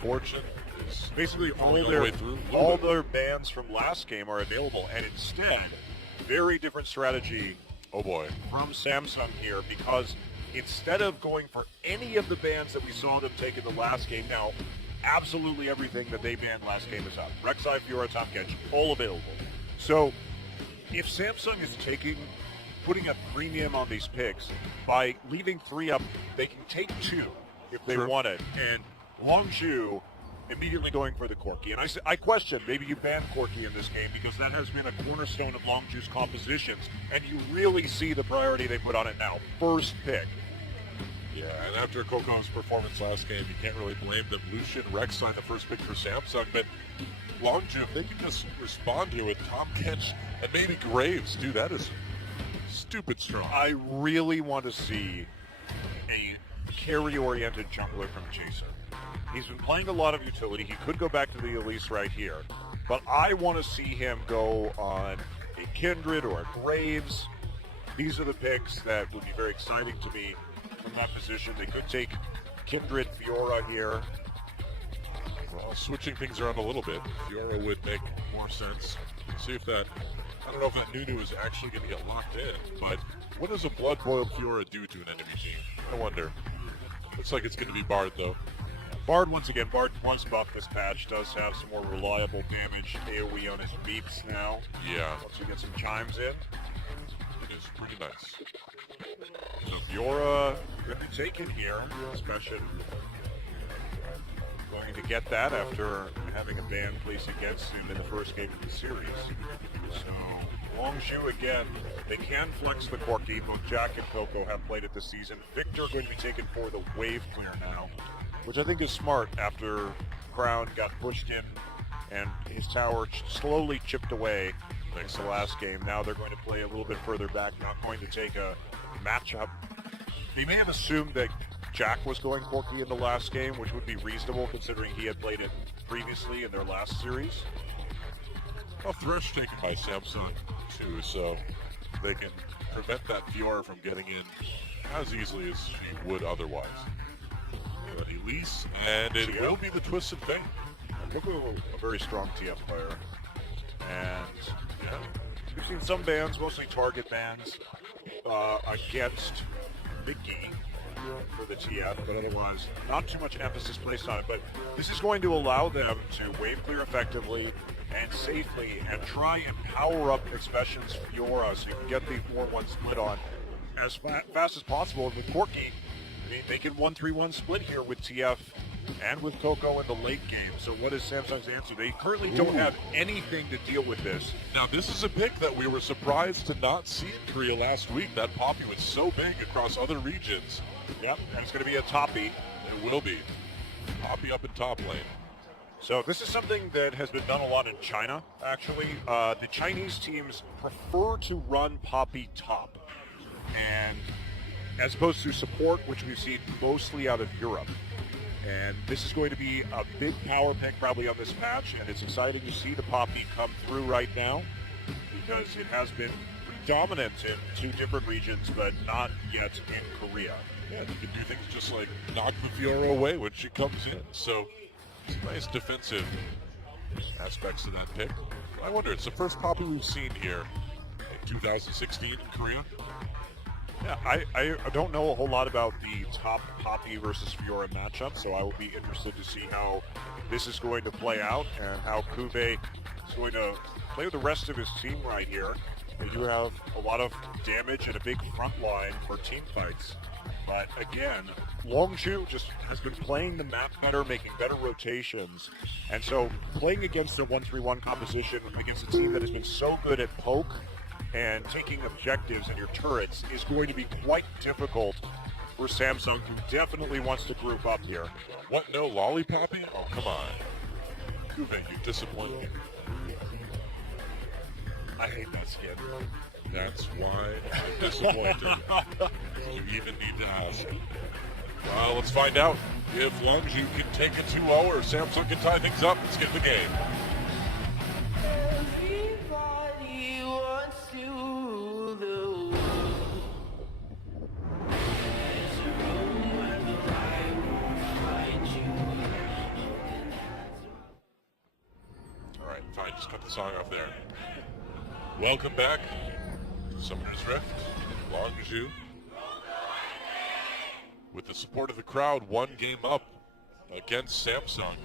Fortune is basically all falling the way through. all their bans from last game are available, and instead, very different strategy. Oh boy. From Samsung here, because instead of going for any of the bans that we saw them take in the last game, now absolutely everything that they banned last game is up. Rek'Sai, Fiora, Top Catch, all available. So if Samsung is putting a premium on these picks by leaving 3 up, they can take 2 if they want it. And Longzhu immediately going for the Corki. And I question, maybe you ban Corki in this game because that has been a cornerstone of Longzhu's compositions, and you really see the priority they put on it now. First pick. Yeah, and after Coco's performance last game, you can't really blame them. Lucian, Rek'Sai, the first pick for Samsung, but Longzhu, if they can just respond to it, Tom Kench, and maybe Graves, dude, that is stupid strong. I really want to see a carry-oriented jungler from Jason. He's been playing a lot of utility. He could go back to the Elise right here. But I want to see him go on a Kindred or a Graves. These are the picks that would be very exciting to me from that position. They could take Kindred, Fiora here. Well, switching things around a little bit, Fiora would make more sense. See if that, I don't know if that Nunu is actually going to get locked in, but what does a blood-boiled Fiora do to an enemy team? I wonder. Looks like it's going to be Bard, though. Bard, once again, Bard was buffed this patch, does have some more reliable damage. AoE on his beeps now. Yeah. Once you get some chimes in. It is pretty nice. So Fiora going to take it here, especially going to get that after having a ban placed against him in the first game of the series. So Longzhu again, they can flex the Corki. Both Jack and Coco have played it this season. Victor going to be taken for the wave clear now, which I think is smart after Crown got pushed in and his tower slowly chipped away thanks to the last game. Now they're going to play a little bit further back, not going to take a matchup. They may have assumed that Jack was going Corki in the last game, which would be reasonable considering he had played it previously in their last series. Well, Thresh taken by Samsung too, so they can prevent that Fiora from getting in as easily as she would otherwise. But Elise, and it will be the Twisted Fate. Coco, a very strong TF player. And yeah, we've seen some bans, mostly target bans, against Mickey for the TF, but otherwise not too much emphasis placed on it. But this is going to allow them to wave clear effectively and safely and try and power up Expression's Fiora so you can get the 4-1 split on as fast as possible. And with Corki, I mean, they can 1-3-1 split here with TF and with Coco in the late game. So what is Samsung's answer? They currently don't have anything to deal with this. Now, this is a pick that we were surprised to not see in Korea last week. That Poppy was so big across other regions. Yep, and it's going to be a Toppy. It will be. Poppy up in top lane. So this is something that has been done a lot in China, actually. The Chinese teams prefer to run Poppy top, and as opposed to support, which we've seen mostly out of Europe. And this is going to be a big power pick probably on this patch, and it's exciting to see the Poppy come through right now because it has been dominant in 2 different regions, but not yet in Korea. Yeah, you can do things just like knock the Fiora away when she comes in. So, nice defensive aspects to that pick. I wonder, it's the first Poppy we've seen here in 2016 in Korea. Yeah, I don't know a whole lot about the top Poppy versus Fiora matchup, so I will be interested to see how this is going to play out and how Kuve is going to play with the rest of his team right here. They do have a lot of damage and a big front line for team fights. But again, Longzhu just has been playing the map better, making better rotations. And so playing against a 1-3-1 composition against a team that has been so good at poke and taking objectives and your turrets is going to be quite difficult for Samsung, who definitely wants to group up here. What, no Lollipoppy? Oh, come on. Kuve, you disappoint me. I hate that skin. That's why I'm disappointed. You even need to ask. Well, let's find out if Longzhu can take a 2-0 or Samsung can tie things up. Let's get in the game. Everybody wants to rule the world. There's a room where the light won't find you. fine. Just cut the song off there. Welcome back to Summoner's Rift, Longzhu. With the support of the crowd, 1 game up against Samsung.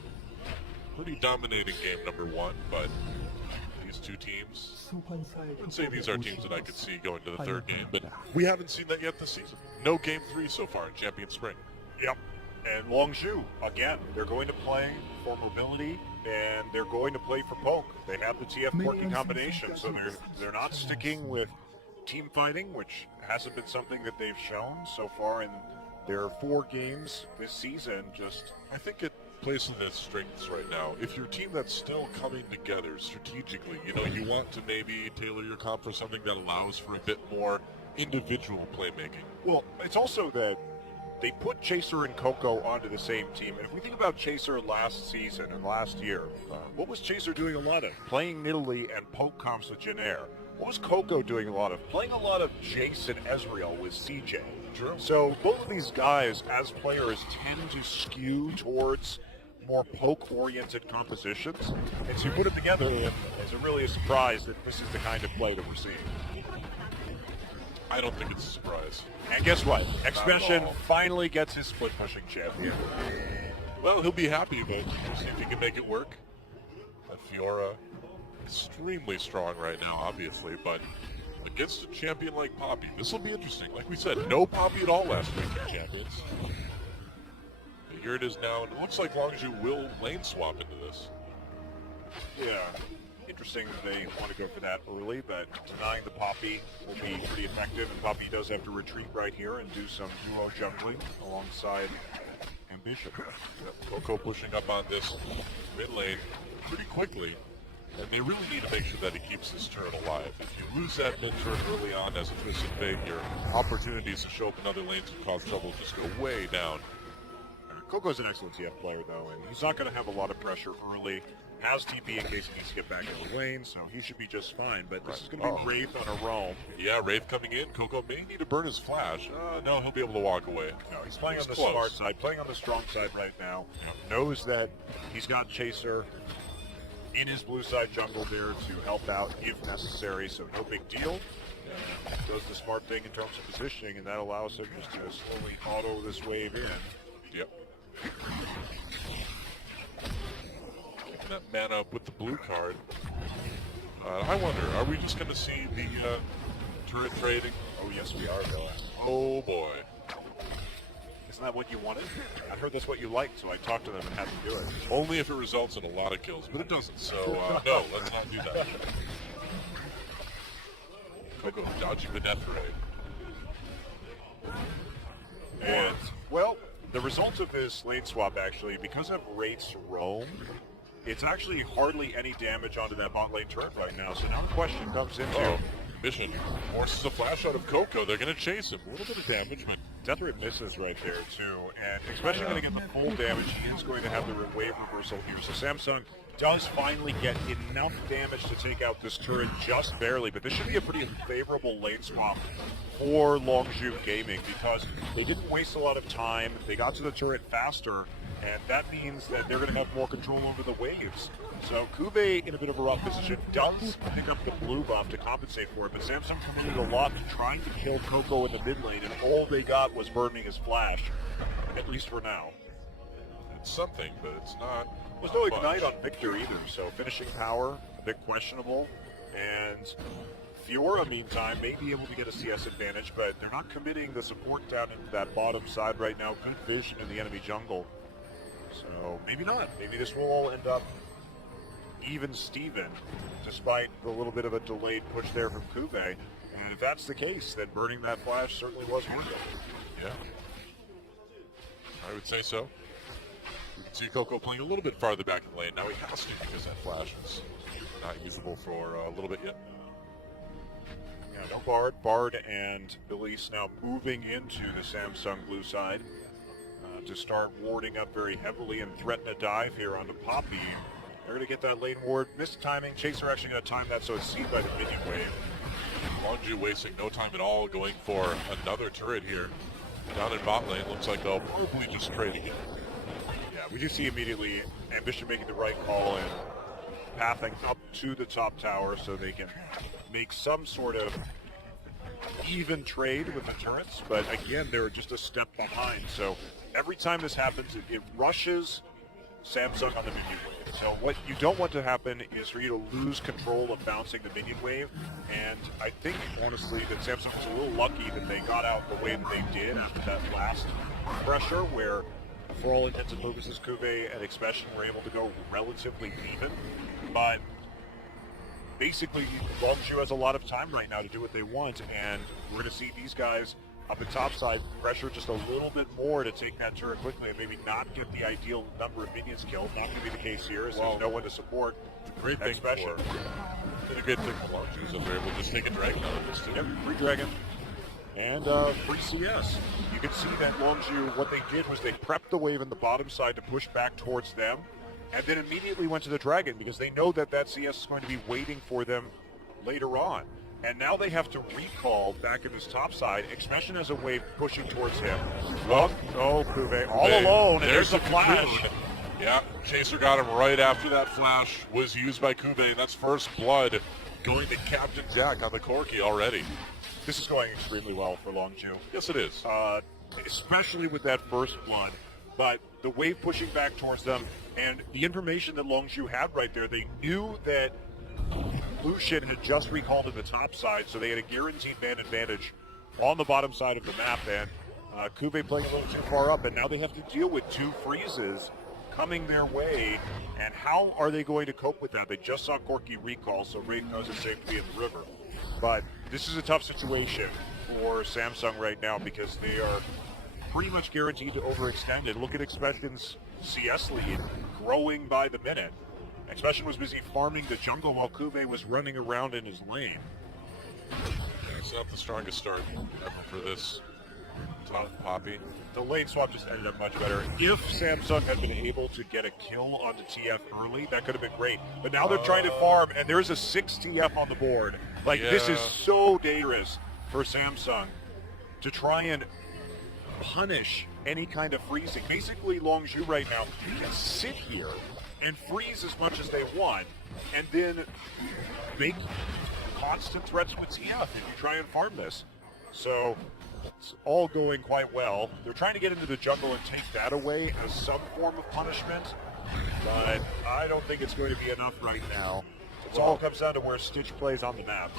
Pretty dominating game number 1, but these two teams, I wouldn't say these are teams that I could see going to the 3rd game, but we haven't seen that yet this season. No game 3 so far in Champion Spring. Yep. And Longzhu, again, they're going to play for mobility, and they're going to play for poke. They have the TF working combination, so they're not sticking with team fighting, which hasn't been something that they've shown so far in their 4 games this season. I think it plays to their strengths right now. If you're a team that's still coming together strategically, you want to maybe tailor your comp for something that allows for a bit more individual playmaking. Well, it's also that they put Chaser and Coco onto the same team. And if we think about Chaser last season and last year, what was Chaser doing a lot of? Playing Nidalee and poke comps with Janair. What was Coco doing a lot of? Playing a lot of Jace and Ezreal with CJ. True. So both of these guys, as players, tend to skew towards more poke-oriented compositions. And so you put it together, and it's really a surprise that this is the kind of play that we're seeing. I don't think it's a surprise. And guess what? Expression finally gets his split-pushing champion. Well, he'll be happy, but we'll see if he can make it work. That Fiora, extremely strong right now, obviously, but against a champion like Poppy, this will be interesting. Like we said, no Poppy at all last week in Champions. But here it is now, and it looks like Longzhu will lane swap into this. Yeah. Interesting that they want to go for that early, but denying the Poppy will be pretty effective. And Poppy does have to retreat right here and do some duo jungling alongside Ambition. Coco pushing up on this mid lane pretty quickly, and they really need to make sure that he keeps this turret alive. If you lose that mid turret early on as a twisted fate, your opportunities to show up in other lanes and cause trouble just go way down. Coco's an excellent TF player, though, and he's not going to have a lot of pressure early. Has TP in case he needs to get back in the lane, so he should be just fine. But this is going to be Wraith on a roam. Yeah, Wraith coming in. Coco may need to burn his flash. No, he'll be able to walk away. No, he's playing on the smart side, playing on the strong side right now. Knows that he's got Chaser in his blue side jungle there to help out if necessary, so no big deal. Does the smart thing in terms of positioning, and that allows him just to slowly auto this wave in. Yep. Kicking that mana up with the blue card. I wonder, are we just going to see the turret trading? Oh, yes, we are, Bill. Oh, boy. Isn't that what you wanted? I heard that's what you liked, so I talked to them and had them do it. Only if it results in a lot of kills, but it doesn't, so no, let's not do that. Coco dodging the death ray. And, well, the result of this lane swap, actually, because of Wraith's roam, it's actually hardly any damage onto that bot lane turret right now. So now the question comes into... Mission forces a flash out of Coco. They're going to chase him. A little bit of damage, but Death Ray misses right there, too. And especially going to get the full damage, he is going to have the wave reversal here. So Samsung does finally get enough damage to take out this turret just barely. But this should be a pretty favorable lane swap for Longzhu Gaming because they didn't waste a lot of time. They got to the turret faster, and that means that they're going to have more control over the waves. So Kube, in a bit of a rough position, does pick up the blue buff to compensate for it, but Samsung committed a lot to trying to kill Coco in the mid lane, and all they got was burning his flash, at least for now. it's something, but it's not. There's no Ignite on Victor either, so finishing power, a bit questionable, and Fiora, meantime, may be able to get a CS advantage, but they're not committing the support down into that bottom side right now. Good vision in the enemy jungle. So maybe not. Maybe this will all end up even Steven, despite the little bit of a delayed push there from Kube. And if that's the case, then burning that flash certainly was worth it. Yeah. I would say so. We can see Coco playing a little bit farther back in the lane. Now he has to because that flash is not usable for a little bit yet. Yeah, no Bard. Bard and Elise now moving into the Samsung blue side to start warding up very heavily and threaten a dive here onto Poppy. They're going to get that lane ward. Missed timing. Chaser actually going to time that so it's seen by the minion wave. Longzhu wasting no time at all, going for another turret here. Down in bot lane, looks like they'll probably just trade again. Yeah, we do see immediately Ambition making the right call and pathing up to the top tower so they can make some sort of even trade with the turrets, but again, they're just a step behind. So every time this happens, it rushes Samsung on the minion wave. So what you don't want to happen is for you to lose control of bouncing the minion wave, and I think, honestly, that Samsung was a little lucky that they got out the way that they did after that last pressure, where, for all intents and purposes, Cuvée and Expression were able to go relatively even, but basically, Longzhu has a lot of time right now to do what they want, and we're going to see these guys up the top side pressure just a little bit more to take that turret quickly and maybe not get the ideal number of minions killed. Not going to be the case here, as there's no one to support. The great thing Expression. the good thing for Longzhu is that they're able to just take a dragon out of this too. Yep, free dragon. And free CS. You can see that Longzhu, what they did was they prepped the wave in the bottom side to push back towards them, and then immediately went to the dragon because they know that that CS is going to be waiting for them later on. And now they have to recall back in this top side. Expression has a wave pushing towards him. Oh, Cuvée all alone, and there's a flash. Cocoon. Yeah, Chaser got him right after that flash was used by Cuvée. That's first blood going to Captain Jack on the Corki already. This is going extremely well for Longzhu. Yes, it is. Especially with that first blood. But the wave pushing back towards them, and the information that Longzhu had right there, they knew that Lucian had just recalled to the top side, so they had a guaranteed man advantage on the bottom side of the map, and Cuvée playing a little too far up, and now they have to deal with two freezes coming their way, and how are they going to cope with that? They just saw Corki recall, so Wraith knows it's safe to be in the river. But this is a tough situation for Samsung right now because they are pretty much guaranteed to overextend it. Look at Expression's CS lead growing by the minute. Expression was busy farming the jungle while Cuvée was running around in his lane. Yeah, it's not the strongest start ever for this top Poppy. The lane swap just ended up much better. If Samsung had been able to get a kill onto TF early, that could have been great. But now they're trying to farm, and there's a 6 TF on the board. Like, this is so dangerous for Samsung to try and punish any kind of freezing. Basically, Longzhu right now can sit here and freeze as much as they want, and then make constant threats with TF if you try and farm this. So it's all going quite well. They're trying to get into the jungle and take that away as some form of punishment, but I don't think it's going to be enough right now. It all comes down to where Stitch plays on the map.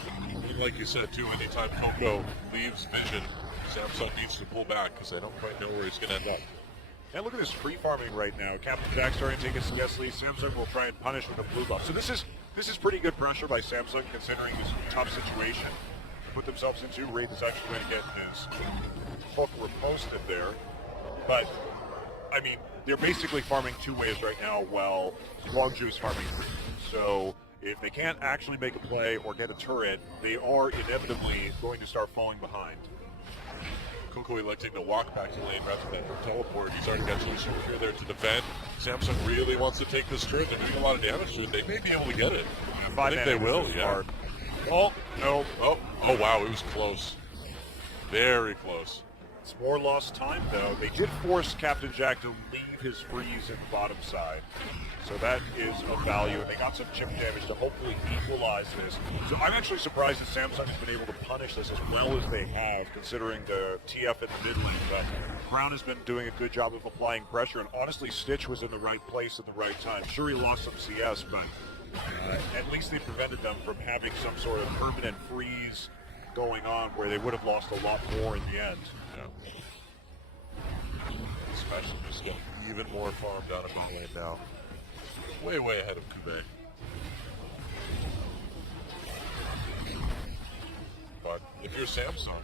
And like you said too, anytime Coco leaves vision, Samsung needs to pull back because they don't quite know where he's going to end up. And look at this free farming right now. Captain Jack starting to take a CS lead. Samsung will try and punish with a blue buff. So this is pretty good pressure by Samsung considering this tough situation to put themselves into. Wraith is actually going to get his hook reposted there. But, I mean, they're basically farming two ways right now while Longzhu is farming three. So if they can't actually make a play or get a turret, they are inevitably going to start falling behind. Coco electing to walk back to lane rather than teleport. He's already got two super there to defend. Samsung really wants to take this turret. They're doing a lot of damage to it. They may be able to get it. I think they will, yeah. Oh, no. Oh, wow, it was close. Very close. It's more lost time, though. They did force Captain Jack to leave his freeze in the bottom side. So that is of value, and they got some chip damage to hopefully equalize this. So I'm actually surprised that Samsung has been able to punish this as well as they have, considering the TF in the mid lane. But Crown has been doing a good job of applying pressure, and honestly, Stitch was in the right place at the right time. Sure, he lost some CS, but at least they prevented them from having some sort of permanent freeze going on where they would have lost a lot more in the end. Yeah. Especially just getting even more farmed out of bot lane now. Way ahead of Cuvée. But if you're Samsung,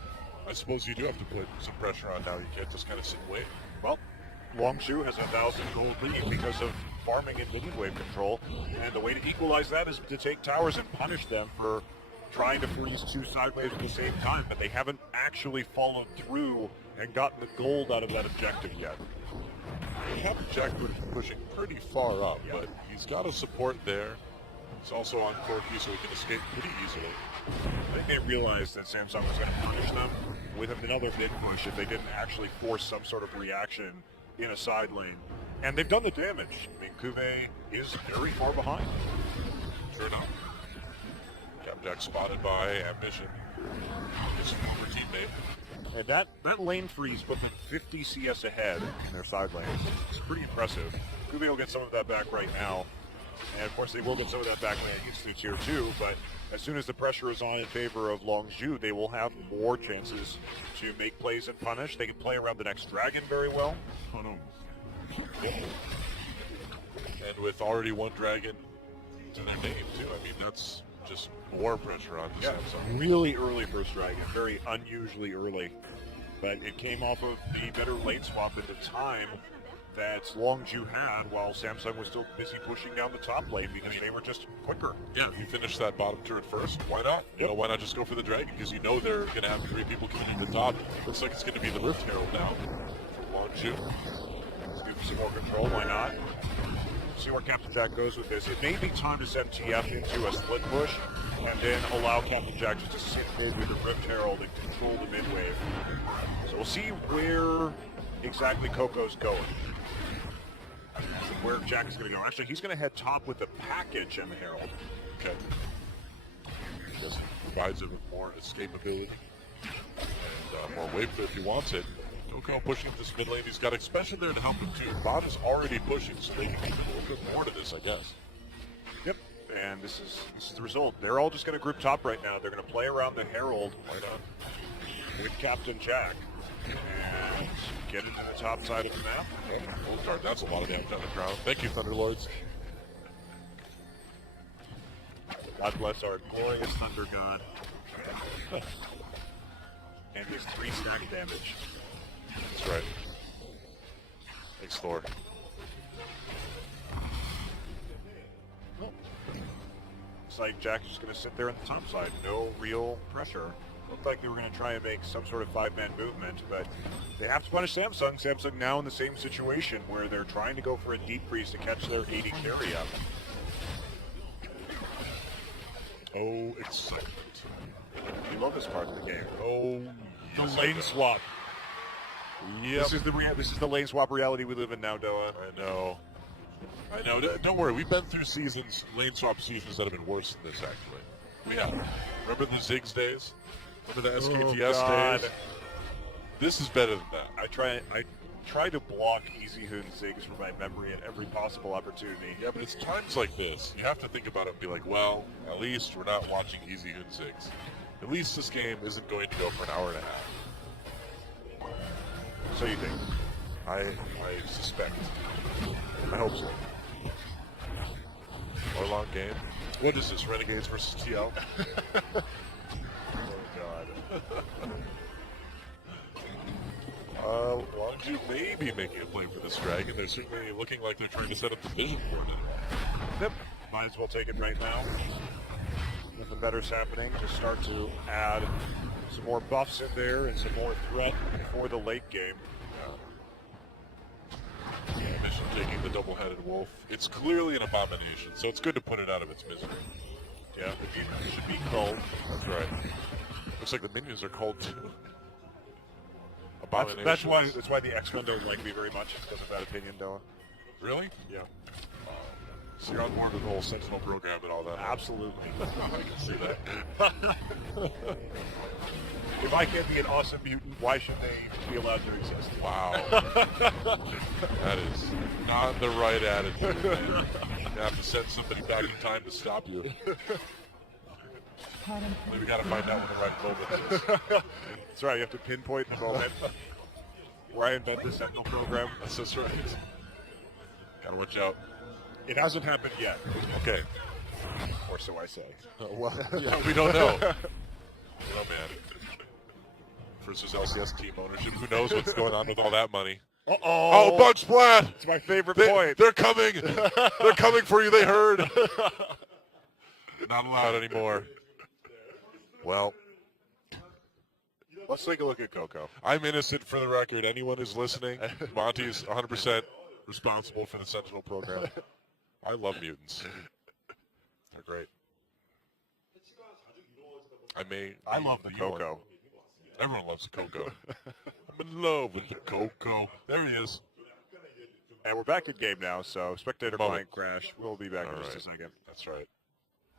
I suppose you do have to put some pressure on now. You can't just kind of sit and wait. Well, Longzhu has a 1,000 gold lead because of farming and minion wave control, and the way to equalize that is to take towers and punish them for trying to freeze two sideways at the same time, but they haven't actually followed through and gotten the gold out of that objective yet. Captain Jack would be pushing pretty far up, but he's got a support there. He's also on Corki, so he can escape pretty easily. I think they realized that Samsung was going to punish them with another mid push if they didn't actually force some sort of reaction in a side lane. And they've done the damage. I mean, Cuvée is very far behind. Sure enough. Capjack spotted by Ambition. His former teammate. And that lane freeze put them 50 CS ahead in their side lane. It's pretty impressive. Kubi will get some of that back right now. And of course they will get some of that back when it gets to tier 2, but as soon as the pressure is on in favor of Longzhu, they will have more chances to make plays and punish. They can play around the next dragon very well. Oh no. And with already one dragon to their name too, I mean that's just more pressure on the Samsung. Really early first dragon, very unusually early. But it came off of the better lane swap at the time that Longzhu had while Samsung was still busy pushing down the top lane because they were just quicker. Yeah, if you finish that bottom turret first, why not? You know, why not just go for the dragon? Because you know they're going to have 3 people coming to the top. Looks like it's going to be the Rift Herald now from Longzhu. Let's give him some more control, why not? See where Captain Jack goes with this. It may be time to send TF into a split push and then allow Captain Jack just to sit mid with the Rift Herald and control the mid wave. So we'll see where exactly Coco's going. Where Jack is going to go. Actually, he's going to head top with the package and the Herald. Okay. Just provides him with more escapability and more wave clear if he wants it. Coco pushing this mid lane. He's got Expression there to help him too. Bot is already pushing, so they can keep a little bit more to this, I guess. Yep. And this is the result. They're all just going to group top right now. They're going to play around the Herald with Captain Jack and get into the top side of the map. We'll start. That's a lot of damage on the ground. Thank you, Thunderlords. God bless our glorious Thunder God. And his 3 stack damage. That's right. Thanks, Thor. It's like Jack's just going to sit there on the top side. No real pressure. Looked like they were going to try and make some sort of 5-man movement, but they have to punish Samsung. Samsung now in the same situation where they're trying to go for a deep freeze to catch their 80 carry up. Oh, excitement. You love this part of the game. Oh, The lane swap. Yep. This is the lane swap reality we live in now, Doa. I know. Don't worry. We've been through seasons, lane swap seasons that have been worse than this, actually. We have. Remember the Ziggs days? Remember the SKTS days? This is better than that. I try to block Easy Hoon Ziggs from my memory at every possible opportunity. Yeah, but it's times like this. You have to think about it and be like, well, at least we're not watching Easy Hoon Ziggs. At least this game isn't going to go for an hour and a half. So you think? I suspect. I hope so. Or long game. What is this, Renegades versus TL? Oh, God. Longzhu may be making a play for this dragon. They're certainly looking like they're trying to set up the vision for it. Yep. Might as well take it right now. Nothing better's happening. Just start to add some more buffs in there and some more threat for the late game. Yeah, Mission taking the double-headed wolf. It's clearly an abomination, so it's good to put it out of its misery. Yeah, the demon should be culled. That's right. Looks like the minions are called too. That's why the X-Men don't like me very much because of that opinion, Doa. Really? Yeah. So you're on board with the whole Sentinel program and all that? Absolutely. I can see that. If I can't be an awesome mutant, why should they be allowed to exist? Wow. That is not the right attitude, man. You have to send somebody back in time to stop you. We gotta find out when the right moment is. That's right, you have to pinpoint the moment where I invent the Sentinel program. That's right. Gotta watch out. It hasn't happened yet. Okay. Or so I say. Well, yeah, we don't know. Oh, man. Versus LCS team ownership. Who knows what's going on with all that money? Uh-oh. Oh, Bug Splat! It's my favorite point. They're coming! They're coming for you, they heard! Not allowed anymore. Well, let's take a look at Coco. I'm innocent for the record. Anyone who's listening, Monty's 100% responsible for the Sentinel program. I love mutants. They're great. I love the Coco. Everyone loves the Coco. I'm in love with the Coco. There he is. And we're back in game now, so spectator client crash. We'll be back in just a second. That's right.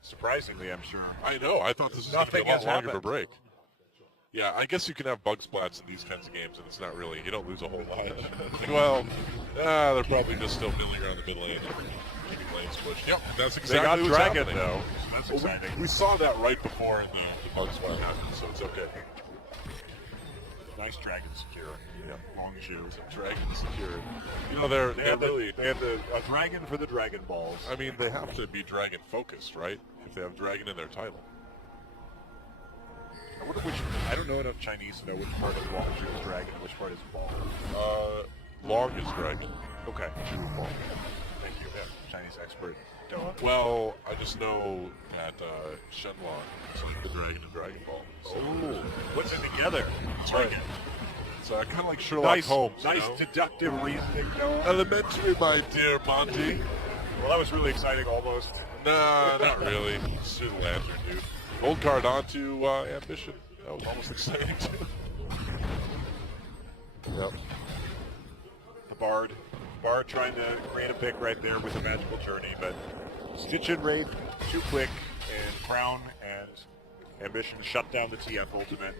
Surprisingly, I'm sure. I know. I thought this was going to be a Nothing lot has longer of a happened. break. Yeah, I guess you can have bug splats in these kinds of games, and it's not really, you don't lose a whole lot. Well, they're probably just still milling around the mid lane and keeping lanes pushed. Yep, that's They exactly got what's Dragon, happening. though. That's Well, exciting. we saw that right before the bug splat happened, so it's okay. Nice Dragon secure. Yeah. Longzhu. Dragon secured. You know, they're really... They have a dragon for the Dragon Balls. I mean, they have to be dragon focused, right? If they have dragon in their title. I wonder which. I don't know enough Chinese to know which part of Longzhu is dragon and which part is ball. Long is dragon. Okay. Ball. Thank you. Yeah. Chinese expert. Well, I just know that Shenlong is like the dragon and Dragon Ball. So, What's it together? that's right. It's kind of like Sherlock Holmes. Nice you know? deductive reasoning. Elementary, my dear Monty. Well, that was really exciting almost. Nah, not really. Just do the lantern, dude. Gold card onto Ambition. That was almost exciting, too. Yep. The Bard. Bard trying to create a pick right there with a magical journey, but Stitch and Wraith too quick, and Crown and Ambition shut down the TF ultimate.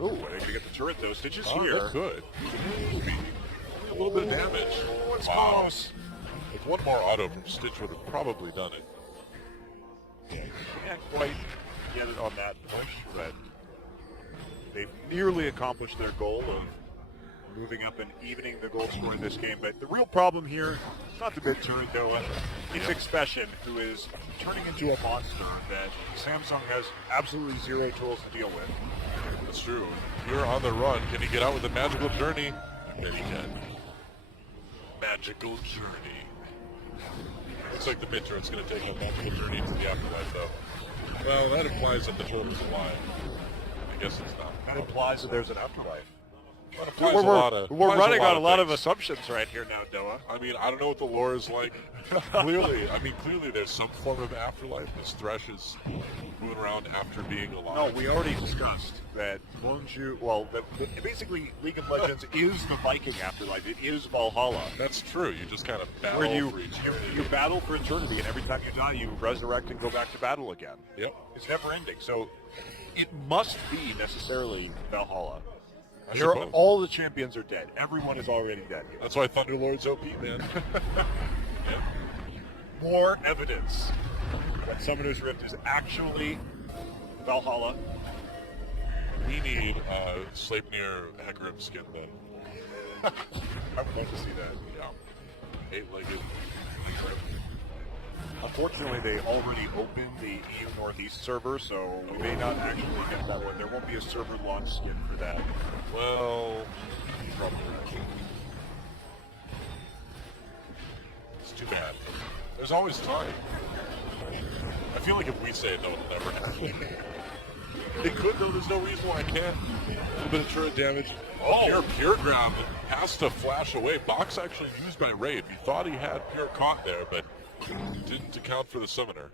Ooh, they're going to get the turret though. Stitch is here. That's good. A little bit of damage. It's Wow. close. If one more auto from Stitch would have probably done it. Can't quite get it on that push, but they've nearly accomplished their goal of moving up and evening the goal score in this game. But the real problem here is not the mid turret Doa. It's Expression, who is turning into a monster that Samsung has absolutely zero tools to deal with. That's true. If you're on the run, can he get out with a magical journey? There he can. Magical journey. Looks like the mid turret's going to take a magical journey to the afterlife, though. Well, that implies that the turret's alive. I guess it's not. That implies that there's an afterlife. That implies a lot of, We're implies running on a lot of things. assumptions right here now, Doa. I mean, I don't know what the lore is like. Clearly there's some form of afterlife. This Thresh is moving around after being alive. No, we already discussed that Longzhu, basically League of Legends is the Viking afterlife. It is Valhalla. That's true. You just kind of battle Where you for eternity. you battle for eternity, and every time you die, you resurrect and go back to battle again. Yep. It's never ending, so it must be necessarily Valhalla. I suppose. All the champions are dead. Everyone is already dead. That's why Thunderlord's OP, man. Yep. More evidence that Summoner's Rift is actually Valhalla. We need Sleipnir Hecarim skin, then. I would love to see that. Yeah. 8-legged. Unfortunately, they already opened the EU Northeast server, so we may not actually get that one. There won't be a server launch skin for that. Well, probably not. It's too bad. There's always time. I feel like if we say it, no, it'll never happen. It could, though. There's no reason why I can't. A little bit of turret damage. Oh, pure grab has to flash away. Box actually used by Raid. He thought he had pure caught there, but didn't account for the summoner.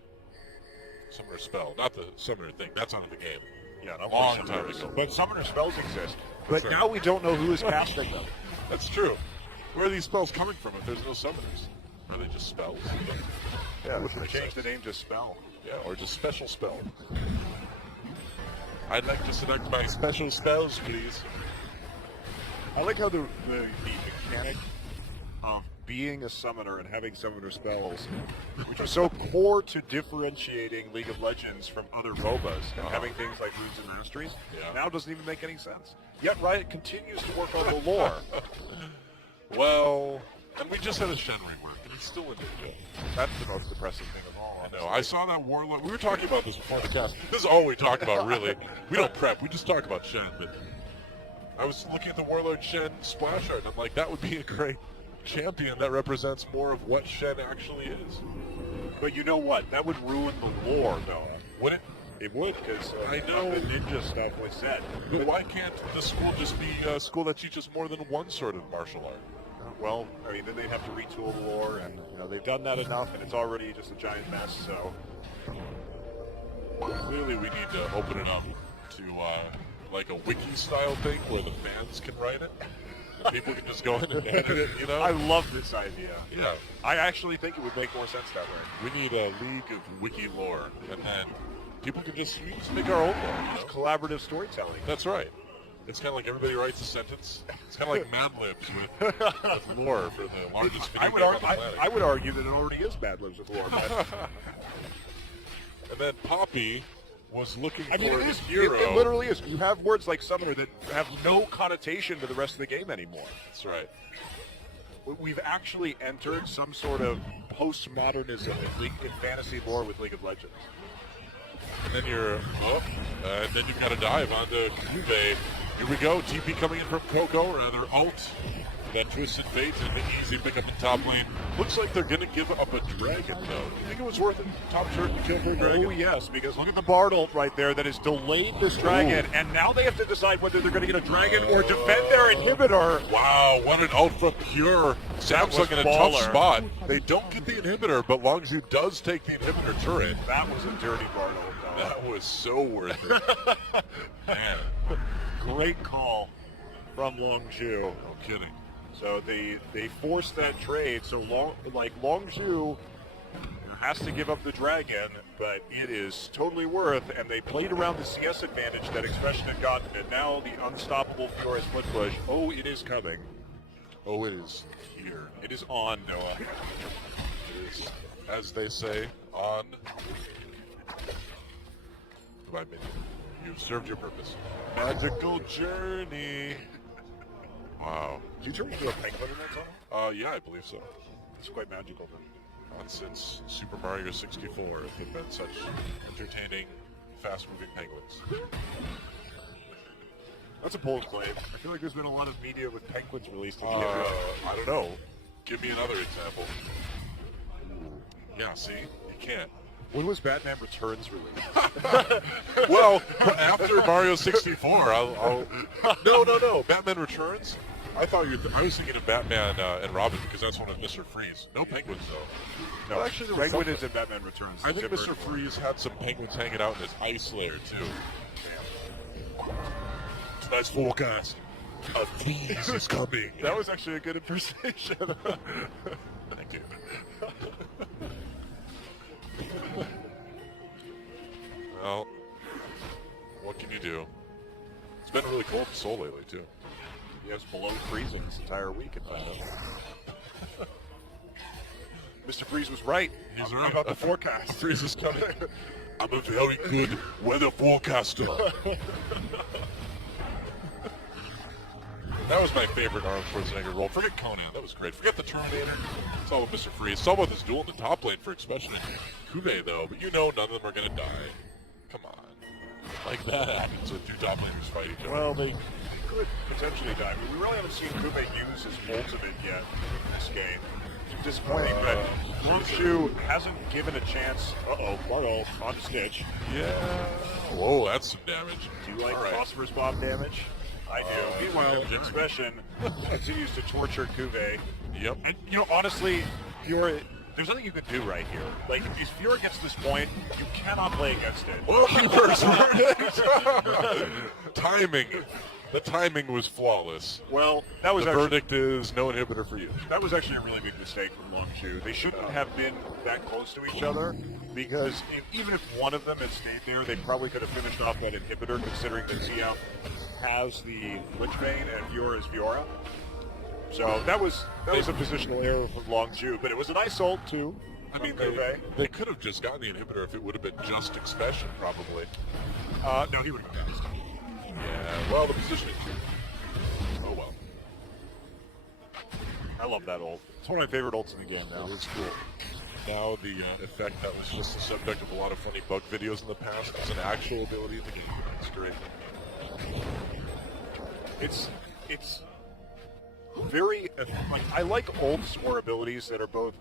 Summoner spell, not the summoner thing. That's out of the game. Yeah, a long time ago. But summoner spells exist. But That's right. now we don't know who is casting them. That's true. Where are these spells coming from if there's no summoners? Are they just spells? Yeah, Which we makes change sense. the name to spell. Yeah, or just special spell. I'd like to select my special spells, please. I like how the mechanic of being a summoner and having summoner spells, which is so core to differentiating League of Legends from other MOBAs and having things like Runes and Masteries, now doesn't even make any sense. Yet Riot continues to work on the lore. Well, and we just had a Shen rework, and it's still a ninja. That's the most depressing thing of all. I know. I saw that Warlock. We were talking about this before the cast. This is all we talk about, really. We don't prep. We just talk about Shen. But I was looking at the Warlord Shen splash art, and I'm like, that would be a great champion that represents more of what Shen actually is. But you know what? That would ruin the lore, though. Would it? It would, because I know. the ninja stuff was said. But why can't the school just be a school that teaches more than one sort of martial art? Well, I mean, then they'd have to retool the lore, and they've done that enough, and it's already just a giant mess. So clearly, we need to open it up to like a wiki style thing where the fans can write it. People can just go in and edit it, you know? I love this idea. Yeah. I actually think it would make more sense that way. We need a league of wiki lore, and then people can just make our own lore. You know? Collaborative storytelling. That's right. It's kind of like everybody writes a sentence. It's kind of like Mad Libs with lore for the largest video game on the planet. I would argue that it already is Mad Libs with lore. And then Poppy was looking I mean, for it a is. hero. It literally is. You have words like summoner that have no connotation to the rest of the game anymore. That's right. We've actually entered some sort of postmodernism in fantasy lore with League of Legends. And then you're up, and then you've got to dive onto Juve. Here we go. TP coming in from Coco, or rather alt. That Twisted Fate and the easy pickup in top lane. Looks like they're going to give up a dragon, though. You think it was worth it? Top turret to kill for a dragon? Oh, yes, because look at the Bard ult right there that has delayed this dragon, and now they have to decide whether they're going to get a dragon or defend their inhibitor. Wow, what an ult from Pure. Samsung in a baller. tough spot. They don't get the inhibitor, but Longzhu does take the inhibitor turret. That was a dirty Bard ult, though. That was so worth it. Man, Great call from Longzhu. no kidding. So they forced that trade. So Longzhu has to give up the dragon, but it is totally worth. And they played around the CS advantage that Expression had gotten, and now the unstoppable Fiora split push. Oh, it is coming. Oh, it is here. It is on, Noah. It is, as they say, on. Goodbye, minion. You've served your purpose. Magical journey. Wow. Did you turn into a penguin in that song? Yeah, I believe so. It's quite magical. Not since Super Mario 64 have there been such entertaining, fast-moving penguins. That's a bold claim. I feel like there's been a lot of media with penguins released in I don't know. Give me another example. Yeah, see? You can't. When was Batman Returns released? Well, after Mario 64, I'll No. Batman Returns? I was thinking of Batman and Robin because that's one of Mr. Freeze. No penguins, though. No, Well, actually, there was Penguin something. is in Batman Returns. I think Different. Mr. Freeze had some penguins hanging out in his ice lair, too. Tonight's forecast. A freeze is coming. That was actually a good impersonation. Thank you. Well, what can you do? It's been really cold in Seoul lately, too. He was below freezing this entire week in fact. Mr. Freeze was right. He's How right. about the forecast? Freeze is coming. I'm a very good weather forecaster. That was my favorite Arnold Schwarzenegger role. Forget Conan, that was great. Forget the Terminator. It's all about Mr. Freeze. It's all about this duel in the top lane for especially Kube, though. But you know none of them are going to die. Come on. Like that happens when two top laners fight each other. Well, they could potentially die. I mean, we really haven't seen Kube use his ultimate yet in this game. It's disappointing, but Longzhu hasn't given a chance. Uh-oh, Bartle on Snitch. Yeah. Whoa, that's some damage. Do you like All right. phosphorus bomb damage? I do. Meanwhile, yeah. Expression continues to torture Kube. Yep. And, you know, honestly, Fiora, there's nothing you can do right here. Like, if Fiora gets this point, you cannot play against it. Well, Keeper's verdict. Timing. The timing was flawless. Well, that was The actually, verdict is no inhibitor for you. that was actually a really big mistake from Longzhu. They shouldn't have been that close to each other, because even if one of them had stayed there, they probably could have finished off that inhibitor, considering that Zia has the Lich Bane and Fiora is Fiora. So that was a positional error from Longzhu, but it was a nice ult too. I mean, from Kube. they could have just gotten the inhibitor if it would have been just Expression, probably. No, he would have passed. Yeah, well, the positioning. Oh, well. I love that ult. It's one of my favorite ults in the game now. It's cool. Now the effect that was just the subject of a lot of funny bug videos in the past is an actual ability in the game. It's great. It's very like I like ults or abilities that are both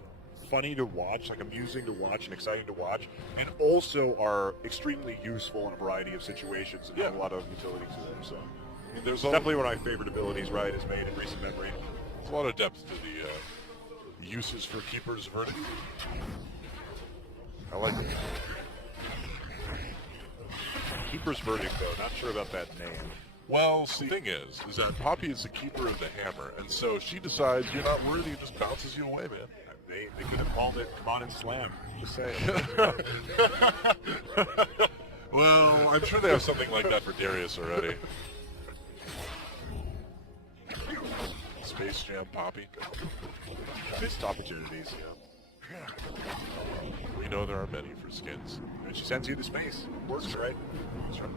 funny to watch, like amusing to watch and exciting to watch, and also are extremely useful in a variety of situations and have a lot of utility to them. So I mean, there's definitely one of my favorite abilities, right, is made in recent memory. a lot of depth to the uses for Keeper's Verdict. I like it. Keeper's Verdict, though, not sure about that name. Well, see, the thing is that Poppy is the keeper of the hammer, and so she decides you're not worthy and just bounces you away, man. They could have called it "Come on and slam." Just say. Well, I'm sure they have something like that for Darius already. Space Jam Poppy. Missed opportunities. We know there are many for skins. And she sends you to space. Works, right? That's right.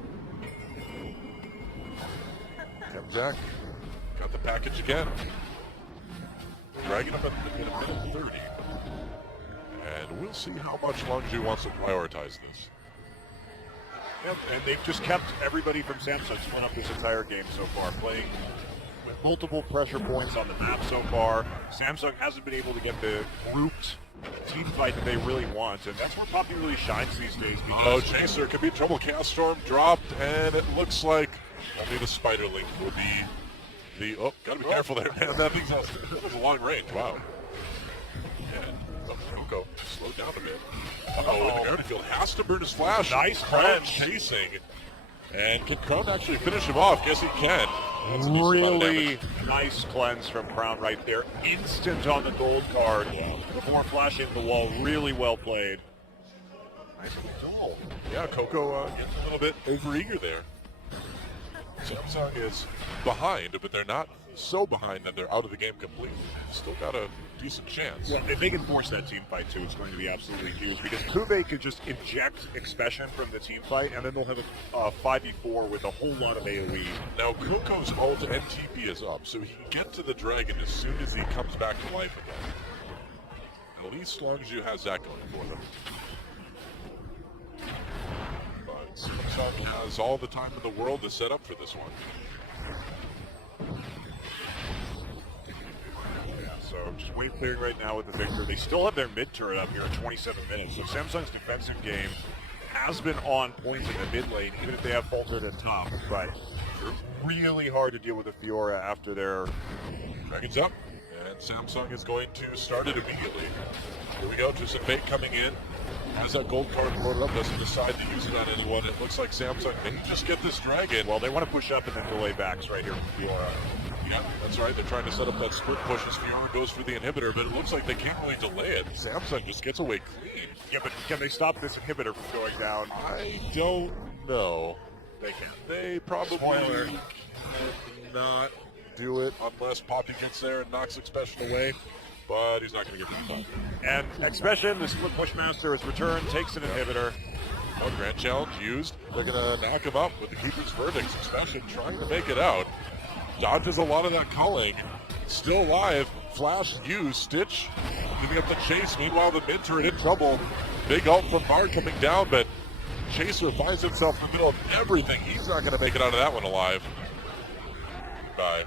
Jack got the package again. Dragging up in a minute 30. And we'll see how much Longzhu wants to prioritize this. Yep, and they've just kept everybody from Samsung split up this entire game so far, playing with multiple pressure points on the map so far. Samsung hasn't been able to get the grouped team fight that they really want, and that's where Poppy really shines these days. Oh, Chaser could be in trouble. Chaos Storm dropped, and it looks like only the Spider Link will be the... Oh, gotta be careful there, man. That thing's has a long range. Wow. And Coco slowed down a bit. Uh-oh, and Field has to burn his flash. Nice Crown chasing. And can Crown actually finish him off? Guess he can. That's a decent amount of Really damage. nice cleanse from Crown right there. Instant on the gold card before flashing the wall. Really well played. Nice little duel. Yeah, Coco gets a little bit overeager there. Samsung is behind, but they're not so behind that they're out of the game completely. Still got a decent chance. Well, if they can force that team fight too, it's going to be absolutely huge because Kube could just inject Expression from the team fight, and then they'll have a 5v4 with a whole lot of AoE. Now, Coco's ult and TP is up, so he can get to the dragon as soon as he comes back to life again. At least Longzhu has that going for them. But Samsung has all the time in the world to set up for this one. So just wave clearing right now with the Victor. They still have their mid turret up here at 27 minutes. So Samsung's defensive game has been on point in the mid lane, even if they have faltered at top. But really hard to deal with the Fiora after their... Dragon's up, and Samsung is going to start it immediately. Here we go, Tristan Fate coming in. Has that gold card loaded up, doesn't decide to use it on anyone. It looks like Samsung may just get this dragon. Well, they want to push up and then delay backs right here from Fiora. Yeah, that's right. They're trying to set up that split push as Fiora goes for the inhibitor, but it looks like they can't really delay it. Samsung just gets away clean. Yeah, but can they stop this inhibitor from going down? I don't know. They can. They probably Spoiler. cannot do it unless Poppy gets there and knocks Expression away, but he's not going to get the time. And Expression, the split push master, is returned, takes an inhibitor. Oh, Grand Challenge used. They're going to knock him up with the Keeper's Verdict. Expression trying to make it out. Dodges a lot of that culling. Still alive. Flash used. Stitch giving up the chase. Meanwhile, the mid turret in trouble. Big ult from Bard coming down, but Chaser finds himself in the middle of everything. He's not going to make it out of that one alive. Bye.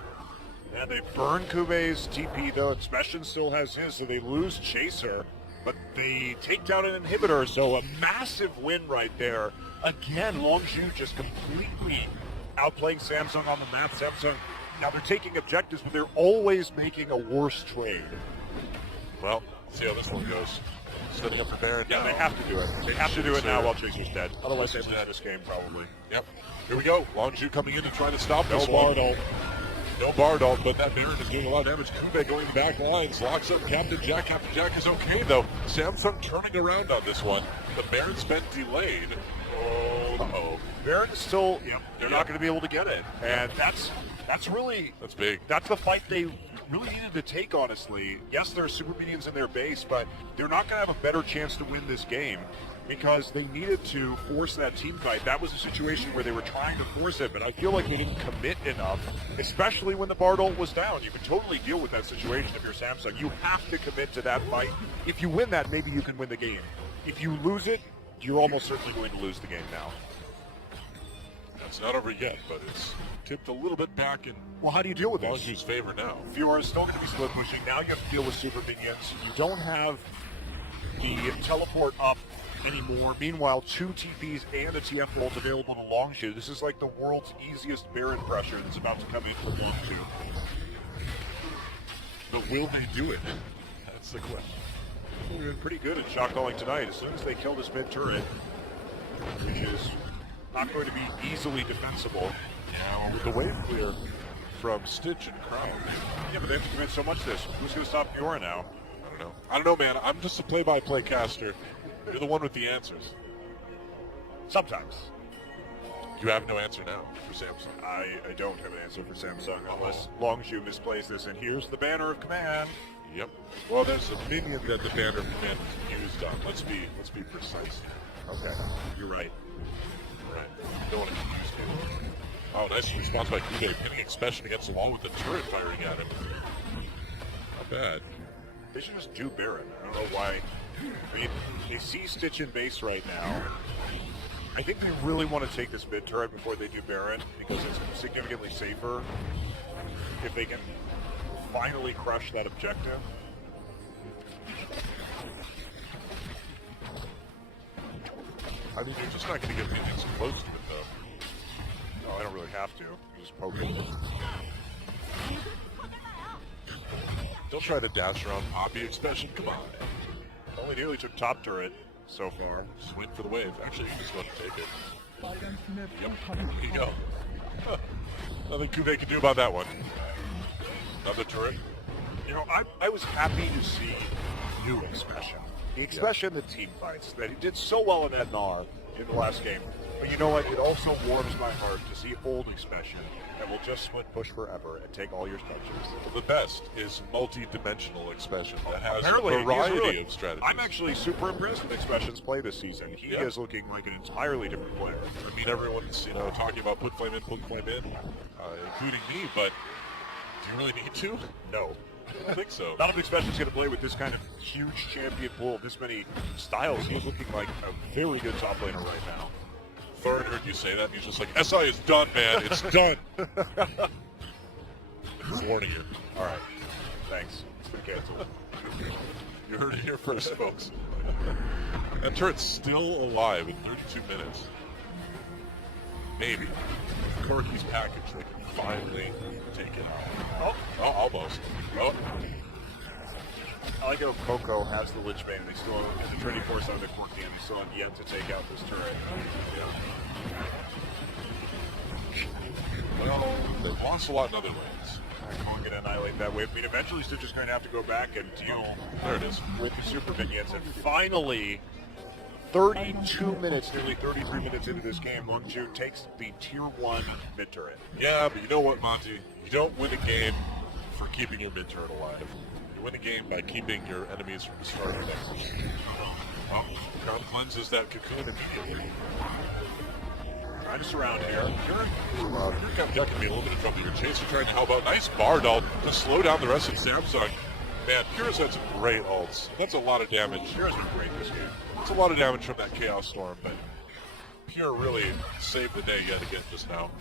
And they burn Kube's TP, though. Expression still has his, so they lose Chaser. But they take down an inhibitor, so a massive win right there. Again, Longzhu just completely outplaying Samsung on the map. Samsung, now they're taking objectives, but they're always making a worse trade. Well, see how this one goes. Setting up the Baron. Yeah, now. they have to do it. They have to do it now while Chaser's dead. Otherwise, they lose this game probably. Yep. Here we go. Longzhu coming in to try to stop No this one. Bard ult. No Bard ult, but that Baron is doing a lot of damage. Kube going back lines, locks up Captain Jack. Captain Jack is okay, though. Samsung turning around on this one. The Baron's been delayed. Uh-oh. Baron's still, they're not going to be able to get it. And that's really... That's big. That's the fight they really needed to take, honestly. Yes, there are super minions in their base, but they're not going to have a better chance to win this game because they needed to force that team fight. That was a situation where they were trying to force it, but I feel like they didn't commit enough, especially when the Bard ult was down. You can totally deal with that situation if you're Samsung. You have to commit to that fight. If you win that, maybe you can win the game. If you lose it, you're almost certainly going to lose the game now. It's not over yet, but it's tipped a little bit back in Well, how do you deal with this? Longzhu's favor now. Fiora is still going to be split pushing. Now you have to deal with super minions. You don't have the teleport up anymore. Meanwhile, 2 TPs and a TF ult available to Longzhu. This is like the world's easiest Baron pressure that's about to come in for Longzhu. But will they do it? That's the question. They've been pretty good at shot calling tonight. As soon as they kill this mid turret, which is not going to be easily defensible, Now with the wave clear from Stitch and Crown. Yeah, but they have to commit so much to this. Who's going to stop Fiora now? I don't know, man. I'm just a play-by-play caster. You're the one with the answers. Sometimes. You have no answer now for Samsung. I don't have an answer for Samsung unless Longzhu misplays this, and here's the banner of command. Yep. Well, there's a minion that the banner of command is used on. Let's be precise. Okay. You're right. Right. Don't want to confuse me. Oh, nice response by Kude, pinning Expression against the wall with the turret firing at him. Not bad. They should just do Baron. I don't know why. I mean, they see Stitch in base right now. I think they really want to take this mid turret before they do Baron because it's significantly safer if they can finally crush that objective. I mean, you're just not going to get minions close to it, though. No, I don't really have to. You just poke it. Don't try to dash around Poppy Expression. Come on. Only nearly took top turret so far. Just wait for the wave. Actually, you just want to take it. Yep. There you go. Nothing Kuve can do about that one. Another turret. You know, I was happy to see new Expression. The Expression that team fights, that he did so well in that Gnar in the last game. But you know what? It also warms my heart to see old Expression that will just split push forever and take all your structures. Well, the best is multi-dimensional Expression that has Apparently, a variety really, of strategies. I'm actually super impressed with Expression's play this season. He is looking like an entirely different player. I mean, everyone's talking about put flame in, including me, but do you really need to? No. I don't think so. Not if Expression's going to play with this kind of huge champion pool, this many styles. He's looking like a very good top laner right now. Third heard you say that, and he's just like, SI is done, man. It's done. Just warning you. All right. Thanks. It's been canceled. You heard it here first, folks. That turret's still alive in 32 minutes. Maybe. Corky's package, they can finally take it out. Oh, almost. Oh. I like how Coco has the Lich Bane, and they still have the Trinity Force on the Corky, and they still have yet to take out this turret. Yeah. Well, they've lost a lot in other lanes. Going to annihilate that wave. I mean, eventually Stitch is going to have to go back and deal with the super minions. And finally, 32 minutes, nearly 33 minutes into this game, Longzhu takes the tier 1 mid turret. Yeah, but you know what, Monty? You don't win a game for keeping your mid turret alive. You win a game by keeping your enemies from starting them. Oh, Crown cleanses that cocoon immediately. Trying to surround here. You're kind of ducking me a little bit of trouble. Your Chaser trying to help out. Nice Bard ult to slow down the rest of Samsung. Man, Pura's had some great ults. That's a lot of damage. Pura's been great this game. That's a lot of damage from that Chaos Storm, but Pure really saved the day yet again just now.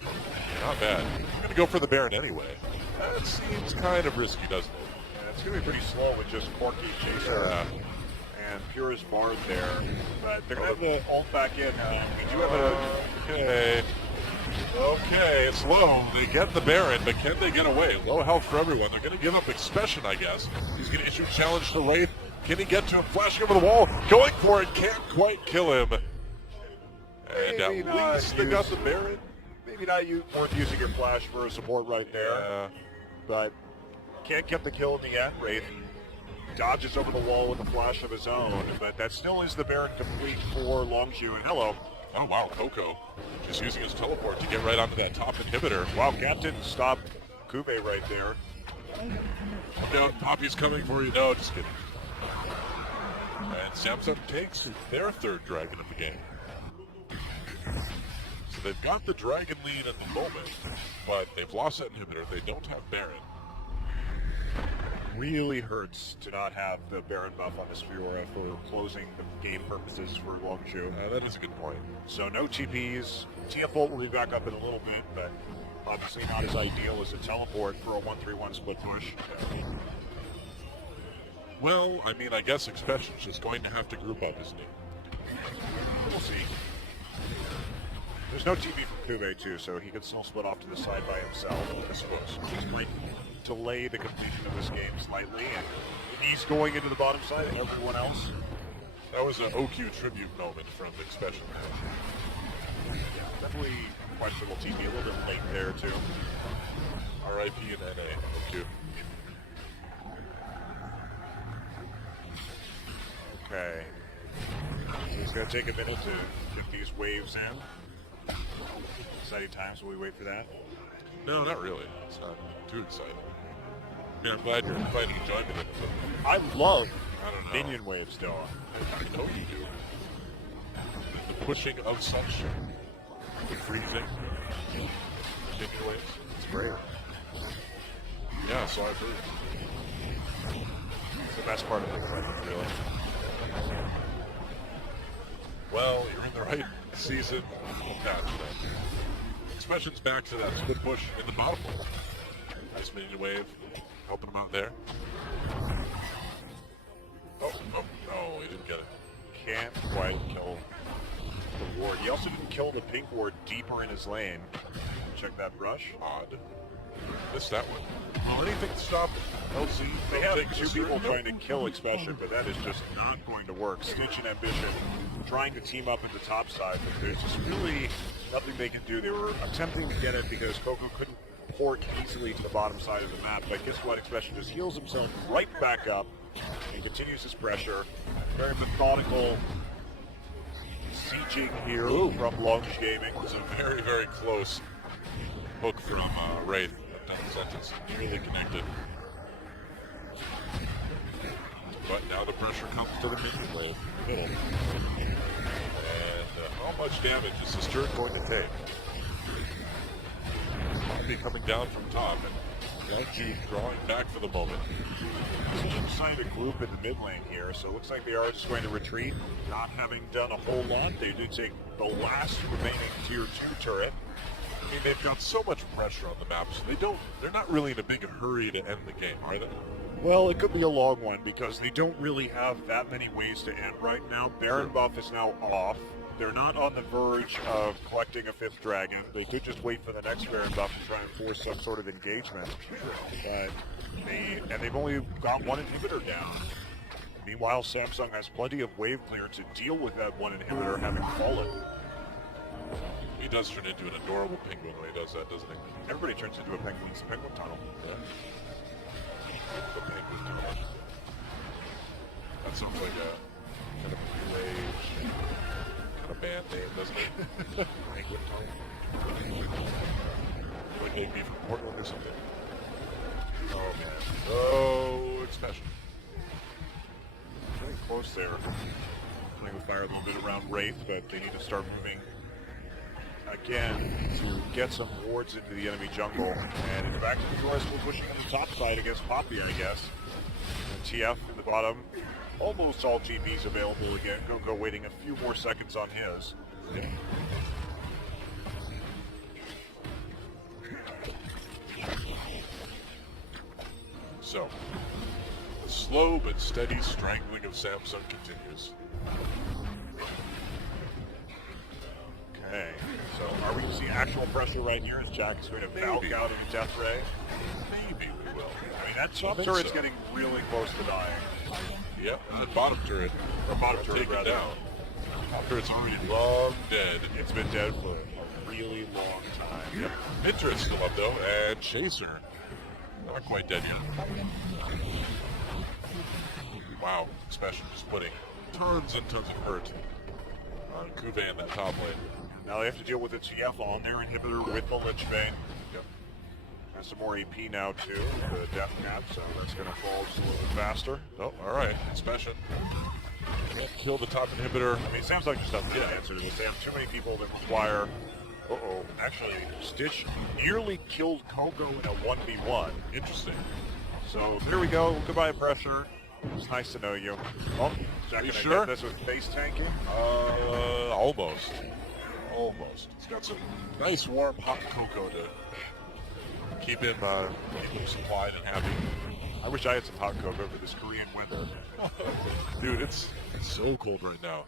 Not bad. I'm going to go for the Baron anyway. That seems kind of risky, doesn't it? Yeah, it's going to be pretty slow with just Corky, Chaser, and Pura's Bard there. But they're going to have the ult back in. We do have a... Okay, it's low. They get the Baron, but can they get away? Low health for everyone. They're going to give up Expression, I guess. He's going to issue a challenge to Wraith. Can he get to him? Flashing over the wall. Going for it. Can't quite kill him. And at least they got the Baron. Maybe not worth using your flash for a support right there. But can't get the kill in the end. Wraith dodges over the wall with a flash of his own. But that still is the Baron complete for Longzhu. And hello. Oh, wow, Coco just using his teleport to get right onto that top inhibitor. Wow, Cat didn't stop Kuve right there. No, Poppy's coming for you. No, just kidding. And Samsung takes their third dragon of the game. So they've got the dragon lead at the moment, but they've lost that inhibitor. They don't have Baron. Really hurts to not have the Baron buff on this Fiora for closing the game purposes for Longzhu. That is a good point. So no TPs. TF ult will be back up in a little bit, but obviously not as ideal as a teleport for a 1-3-1 split push. Well, I mean, I guess Expression's just going to have to group up, isn't he? We'll see. There's no TP from Kuve too, so he could still split off to the side by himself. I suppose this might delay the completion of this game slightly, and he's going into the bottom side and everyone else. That was an OQ tribute moment from Expression. Definitely questionable TP, a little bit late there too. RIP and NA. Thank you. Okay. So it's going to take a minute to get these waves in. Exciting times while we wait for that. No, not really. It's not too exciting. I mean, I'm glad you're finding enjoyment in it, but I love I don't know. minion waves still. I know you do. The pushing of such, the freezing, minion waves. It's great. Yeah, so I've heard. It's the best part of the fight, really. Well, you're in the right season patch then. Expression's back to that good push in the bottom lane. Nice minion wave, helping him out there. Oh, no, he didn't get it. Can't quite kill the ward. He also didn't kill the pink ward deeper in his lane. Check that brush. Odd. Missed that one. Well, anything to stop LC? They have two people trying to kill Expression, but that is just not going to work. Stitch and Ambition trying to team up in the top side, but there's just really nothing they can do. They were attempting to get it because Coco couldn't port easily to the bottom side of the map, but guess what? Expression just heals himself right back up and continues his pressure. Very methodical sieging here from Longzhu Gaming. It's a very, very close hook from Wraith. That sentence nearly connected. But now the pressure comes to the minion wave. And how much damage is this turret going to take? I'll be coming down from top, and Longzhu drawing back for the moment. Inside a group in the mid lane here, so it looks like they are just going to retreat, not having done a whole lot. They do take the last remaining tier 2 turret. I mean, they've got so much pressure on the map, so they're not really in a big hurry to end the game, are they? Well, it could be a long one because they don't really have that many ways to end right now. Baron buff is now off. They're not on the verge of collecting a 5th dragon. They could just wait for the next Baron buff and try and force some sort of engagement. But they've only got one inhibitor down. Meanwhile, Samsung has plenty of wave clear to deal with that one inhibitor having fallen. He does turn into an adorable penguin when he does that, doesn't he? Everybody turns into a penguin. It's a penguin tunnel. Yeah. The penguin tunnel. That sounds like a kind of new age kind of band name, doesn't it? Penguin tunnel. Like they'd be from Portland or something. Oh man. Oh, Expression. Getting close there. Playing with fire a little bit around Wraith, but they need to start moving again to get some wards into the enemy jungle. And in fact, Fiora still pushing on the top side against Poppy, I guess. And TF in the bottom. Almost all GPs available again. Coco waiting a few more seconds on his. Yeah. So, the slow but steady strangling of Samsung continues. Okay, so are we going to see actual pressure right here as Jack is going to valk out in a death ray? Maybe we will. I mean, that top turret's getting really close to dying. Yep, and the bottom turret, Or bottom turret, taken rather. down. Top turret's already long dead. It's been dead for a really long time. Yep. Midturret's still up though, and Chaser, not quite dead yet. Wow, Expression just putting tons and tons of hurt on Kuve in that top lane. Now they have to deal with the TF on their inhibitor with the Lich Bane. Yep. Has some more AP now too, the Death Cap, so that's going to fall just a little bit faster. Oh, alright, Expression. Can't kill the top inhibitor. I mean, Samsung just doesn't get an answer to this. They have too many people that require... Uh-oh. Actually, Stitch nearly killed Coco in a 1v1. Interesting. So there we go. Goodbye, pressure. It's nice to know you. Oh, is that You going to sure? get this with face tanking? Almost. Almost. He's got some nice warm hot cocoa to keep him supplied and happy. I wish I had some hot cocoa for this Korean weather. Dude, it's so cold right now.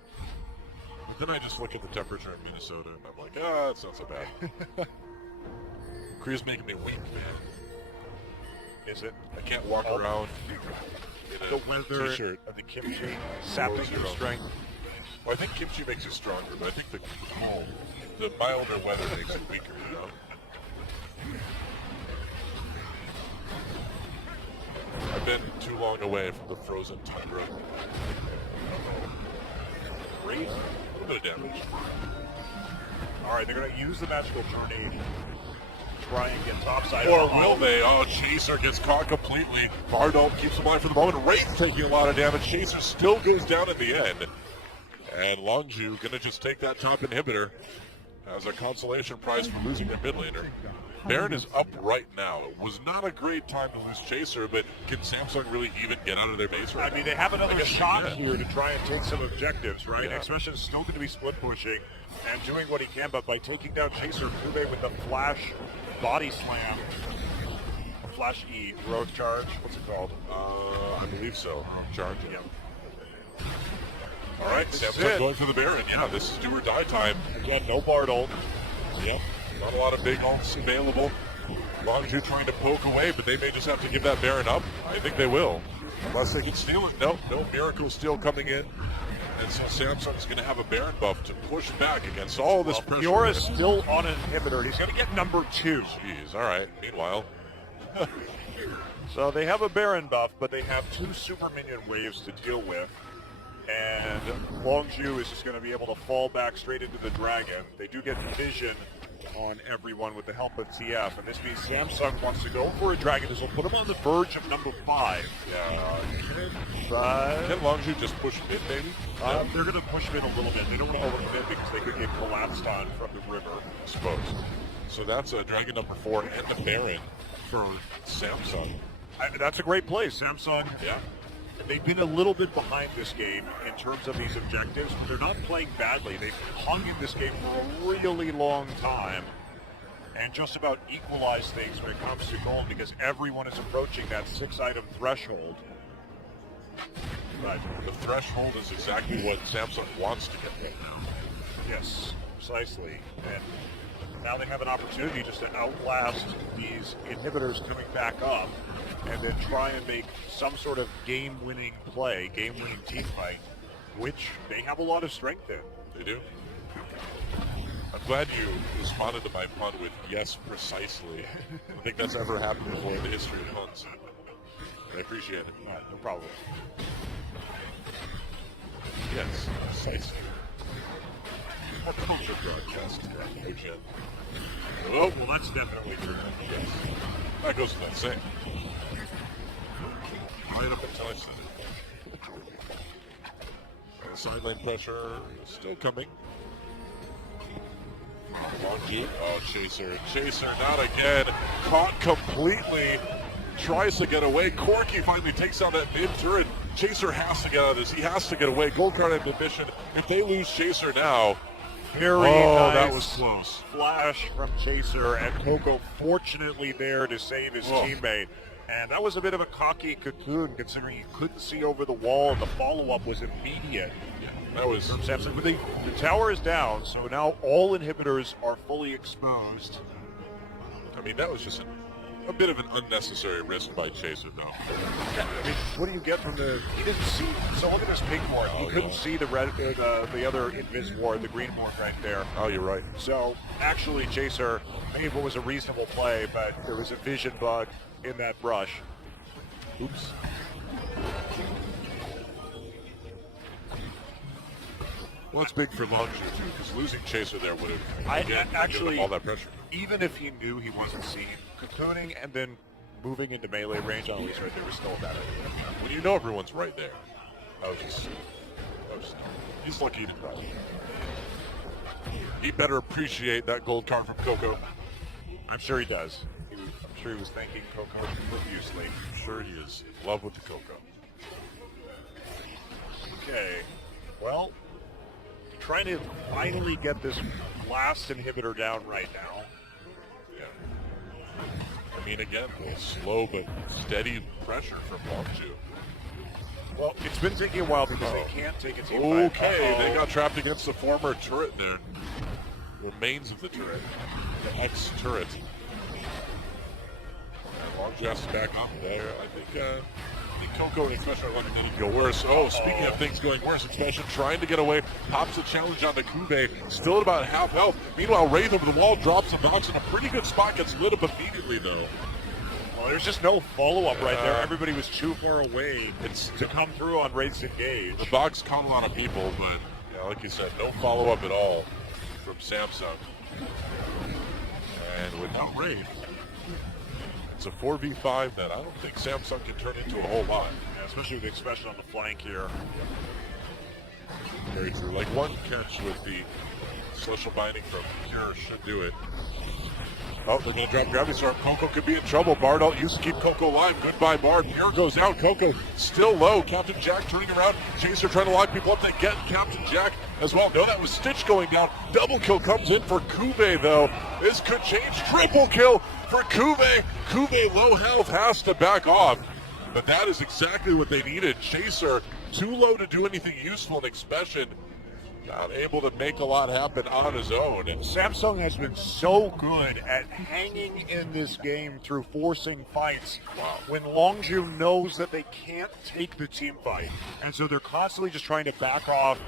But then I just look at the temperature in Minnesota and I'm like, it's not so bad. Korea's making me weak, man. Is it? I can't walk around in The a weather t-shirt. of the kimchi sapping your strength. Well, I think kimchi makes you stronger, but I think the cold The milder weather makes it weaker, you know? I've been too long away from the frozen tundra. Great. A little bit of damage. All right, they're going to use the magical tornado. Try and get topside. Or will they? Oh, Chaser gets caught completely. Bardol keeps him alive for the moment. Wraith taking a lot of damage. Chaser still goes down in the end. And Longzhu going to just take that top inhibitor as a consolation prize for losing their mid laner. Baron is up right now. It was not a great time to lose Chaser, but can Samsung really even get out of their base right I mean, they have another shot yeah. here to try and take some objectives, right? Yeah. Expression is still going to be split pushing and doing what he can, but by taking down Chaser, Kube with the flash body slam, flash E, growth charge, what's it called? I believe so. Charge. Yeah. All right, Samsung going for the Baron. Yeah, this is do or die time. Again, no Bard ult. Yep. Not a lot of big ults available. Longzhu trying to poke away, but they may just have to give that Baron up. I think they will. Unless they can steal it. Nope, no Miracle Steal coming in. And so Samsung's going to have a Baron buff to push back against all this pressure. Fiora's still on an inhibitor. He's going to get number 2. Jeez, all right. Meanwhile, So they have a Baron buff, but they have 2 super minion waves to deal with. And Longzhu is just going to be able to fall back straight into the dragon. They do get vision on everyone with the help of TF, and this means Samsung wants to go for a dragon. This will put him on the verge of number 5. yeah. But Can Longzhu just push mid, maybe? they're going to push him in a little bit. They don't want to overcommit because they could get collapsed on from the river. I suppose. So that's a Dragon number 4 and the Baron for Samsung. That's a great play. Samsung, Yeah. they've been a little bit behind this game in terms of these objectives, but they're not playing badly. They've hung in this game for a really long time and just about equalized things when it comes to gold because everyone is approaching that 6-item threshold. Right. The threshold is exactly what Samsung wants to get right now. Yes, precisely. And now they have an opportunity just to outlast these inhibitors coming back up and then try and make some sort of game-winning play, game-winning team fight, which they have a lot of strength in. They do. I'm glad you responded to my pun with yes, precisely. I don't think that's ever happened before in the history of puns. I appreciate it. All right, no problem. Yes, precisely. Our culture broadcast. Again. Oh, well, that's definitely true. Yes. That goes without saying. Right up until I said it. And the side lane pressure is still coming. Longzhu. Oh, Chaser. Chaser, not again. Caught completely. Tries to get away. Corky finally takes down that mid turret. Chaser has to get out of this. He has to get away. Gold card ambition. If they lose Chaser now. Very nice. That was close. Flash from Chaser, and Coco fortunately there to save his teammate. And that was a bit of a cocky cocoon, considering he couldn't see over the wall, and the follow-up was immediate. Yeah, that was From Samsung. But the tower is down, so now all inhibitors are fully exposed. I mean, that was just a bit of an unnecessary risk by Chaser, though. Yeah, I mean, what do you get from the? He didn't see. So look at this pink ward. He couldn't see the red, the other invis ward, the green ward right there. Oh, you're right. So actually, Chaser, maybe it was a reasonable play, but there was a vision bug in that brush. Oops. Well, it's big for Longzhu, too, because losing Chaser there would have given him all that pressure. Even if he knew he wasn't seen, cocooning and then moving into melee range on Elise right there was still a bad idea. When you know everyone's right there. He's lucky to cry. He better appreciate that gold card from Coco. I'm sure he does. I'm sure he was thanking Coco profusely. I'm sure he is in love with the Coco. Okay, well, trying to finally get this last inhibitor down right now. Yeah. I mean, again, slow but steady pressure from Longzhu. Well, it's been taking a while because they can't take a team fight. Okay, they got trapped against the former turret there. Remains of the turret. The ex-turret. And Longzhu has to back off there. I think think Coco and Expression are letting it go worse. Oh, speaking of things going worse, Expression trying to get away, pops a challenge on the Kube, still at about half health. Meanwhile, Wraith over the wall drops the box in a pretty good spot, gets lit up immediately though. Well, there's just no follow-up right there. Everybody was too far away to come through on Wraith's engage. The box caught a lot of people, but like you said, no follow-up at all from Samsung. And without Wraith, it's a 4v5 that I don't think Samsung can turn into a whole lot. Yeah, especially with the Expression on the flank here. Very true. Like one catch with the social binding from Cure should do it. Oh, they're going to drop Gravity Storm. Coco could be in trouble. Bard used to keep Coco alive. Goodbye, Bard. Pure goes out. Coco still low. Captain Jack turning around. Chaser trying to lock people up. They get Captain Jack as well. No, that was Stitch going down. Double kill comes in for Kube, though. This could change. Triple kill for Kube. Kube, low health, has to back off. But that is exactly what they needed. Chaser, too low to do anything useful in Expression. Not able to make a lot happen on his own. Samsung has been so good at hanging in this game through forcing fights when Longzhu knows that they can't take the team fight. And so they're constantly just trying to back off,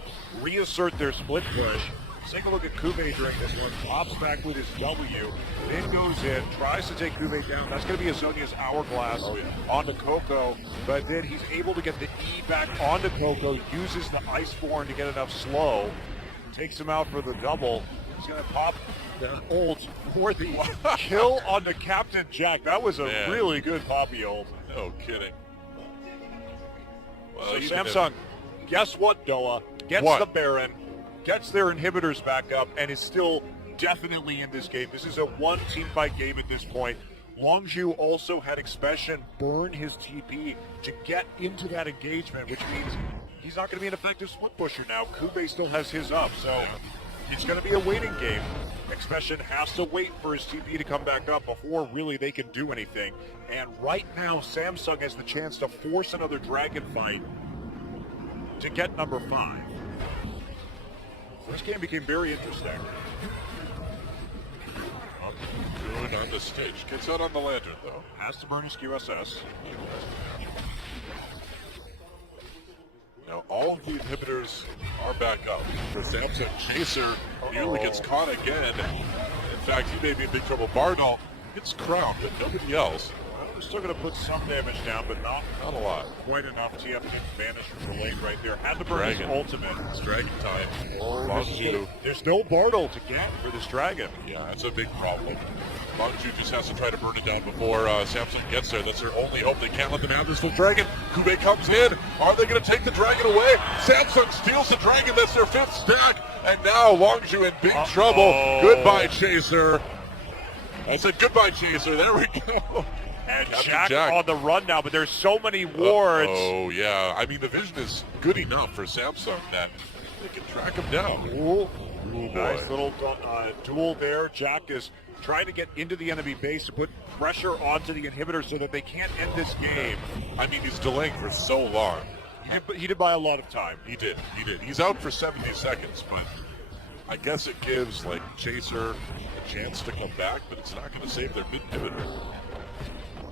reassert their split push. Take a look at Kube during this one. Pops back with his W, then goes in, tries to take Kube down. That's going to be Azonia's hourglass onto Coco, but then he's able to get the E back onto Coco, uses the Iceborne to get enough slow, takes him out for the double. He's going to pop that ult for the kill onto Captain Jack. That was a really good poppy ult. No kidding. Well, so Samsung, guess what, Doa? Gets the Baron, gets their inhibitors back up, and is still definitely in this game. This is a one team fight game at this point. Longzhu also had Expression burn his TP to get into that engagement, which means he's not going to be an effective split pusher now. Kube still has his up, so it's going to be a waiting game. Expression has to wait for his TP to come back up before really they can do anything. And right now, Samsung has the chance to force another dragon fight to get number 5. This game became very interesting. Good on the stage. Gets out on the lantern, though. Has to burn his QSS. Now, all of the inhibitors are back up. For Samsung, Chaser nearly gets caught again. In fact, he may be in big trouble. Bardal gets crowned, but nobody else. We're still going to put some damage down, but not a lot. Quite enough. TF can vanish from the lane right there. Had to burn his ultimate. It's dragon time. There's no Bardal to get for this dragon. Yeah, that's a big problem. Longzhu just has to try to burn it down before Samsung gets there. That's their only hope. They can't let them have this full dragon. Kube comes in. Are they going to take the dragon away? Samsung steals the dragon. That's their 5th stack. And now Longzhu in big trouble. Goodbye, Chaser. I said goodbye, Chaser. There we go. And Jack on the run now, but there's so many wards. Oh, yeah. I mean, the vision is good enough for Samsung that they can track him down. Ooh, nice little duel there. Jack is trying to get into the enemy base to put pressure onto the inhibitor so that they can't end this game. I mean, he's delaying for so long. He did buy a lot of time. He did. He's out for 70 seconds, but I guess it gives, like, Chaser a chance to come back, but it's not going to save their mid-inhibitor.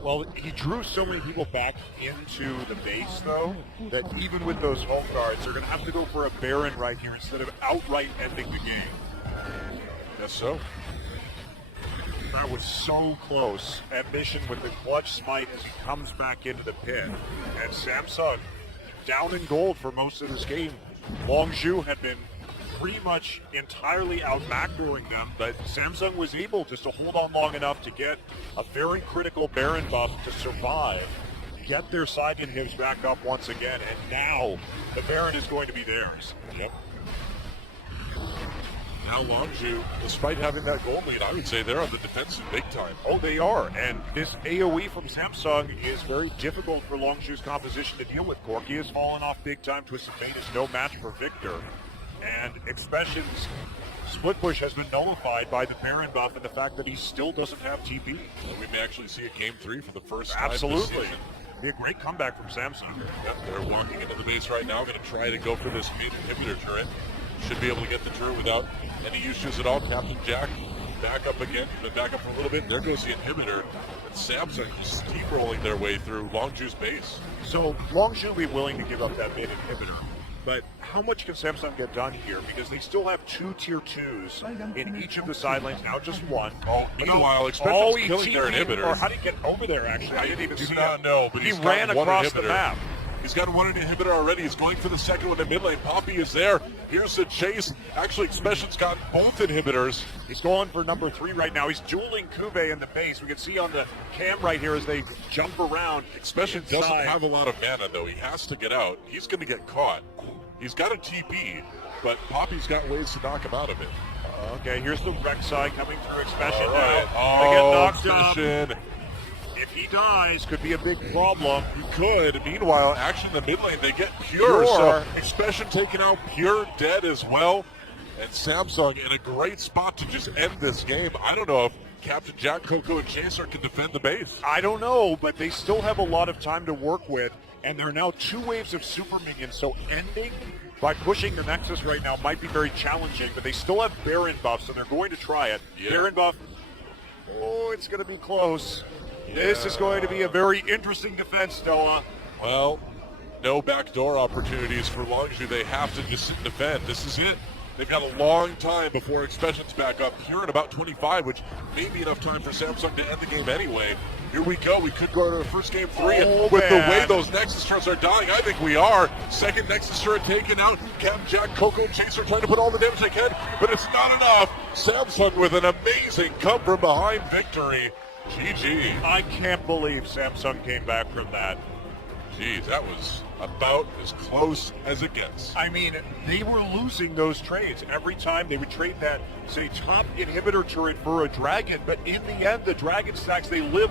Well, he drew so many people back into the base, though, that even with those home guards, they're going to have to go for a Baron right here instead of outright ending the game. Guess so. That was so close. Ambition with the clutch smite as he comes back into the pit. And Samsung down in gold for most of this game. Longzhu had been pretty much entirely out macroing them, but Samsung was able just to hold on long enough to get a very critical Baron buff to survive, get their side inhibs back up once again, and now the Baron is going to be theirs. Yep. Now Longzhu, despite having that gold lead, I would say they're on the defensive big time. Oh, they are, and this AoE from Samsung is very difficult for Longzhu's composition to deal with. Corki has fallen off big time. Twisted Fate is no match for Victor. And Expression's split push has been nullified by the Baron buff and the fact that he still doesn't have TP. Well, we may actually see a game 3 for the first time. Absolutely. Be a great comeback from Samsung. Yep, they're walking into the base right now, going to try to go for this mid inhibitor turret. Should be able to get the turret without any issues at all. Captain Jack back up again, then back up for a little bit. There goes the inhibitor. And Samsung just steamrolling their way through Longzhu's base. So Longzhu will be willing to give up that mid inhibitor. But how much can Samsung get done here? Because they still have 2 tier 2s in each of the side lanes, now just one. Oh, meanwhile, Expression's he killing their TP'd, inhibitor. Or how did he get over there, actually? I didn't even see not him. know, but he he's ran got one across the inhibitor. map. He's got one inhibitor already. He's going for the second one in mid lane. Poppy is there. Here's the chase. Actually, Expression's got both inhibitors. He's going for number 3 right now. He's dueling Kube in the base. We can see on the cam right here as they jump around. Expression doesn't have a lot of mana, though. He has to get out. He's going to get caught. He's got a TP, but Poppy's got ways to knock him out of it. Okay, here's the Rek'Sai coming through Expression All right. now. They get knocked Expression. up. If he dies, could be a big problem. He could. Meanwhile, actually in the mid lane, they get Pure. So Expression taking out Pure, dead as well. And Samsung in a great spot to just end this game. I don't know if Captain Jack, Coco, and Chaser can defend the base. I don't know, but they still have a lot of time to work with. And there are now 2 waves of super minions, so ending by pushing the Nexus right now might be very challenging, but they still have Baron buff, so they're going to try it. Yeah. Baron buff, oh, it's going to be close. Yeah. This is going to be a very interesting defense, Noah. Well, no backdoor opportunities for Longzhu. They have to just sit and defend. This is it. They've got a long time before Expression's back up. Here in about 25, which may be enough time for Samsung to end the game anyway. Here we go. We could go to the first game 3. And with the way those Nexus turrets are dying, I think we are. Second Nexus turret taken out. Captain Jack, Coco, and Chaser trying to put all the damage they can, but it's not enough. Samsung with an amazing come from behind victory. GG. I can't believe Samsung came back from that. Geez, that was about as close as it gets. I mean, they were losing those trades. Every time they would trade that, say, top inhibitor turret for a dragon, but in the end, the dragon stacks, they live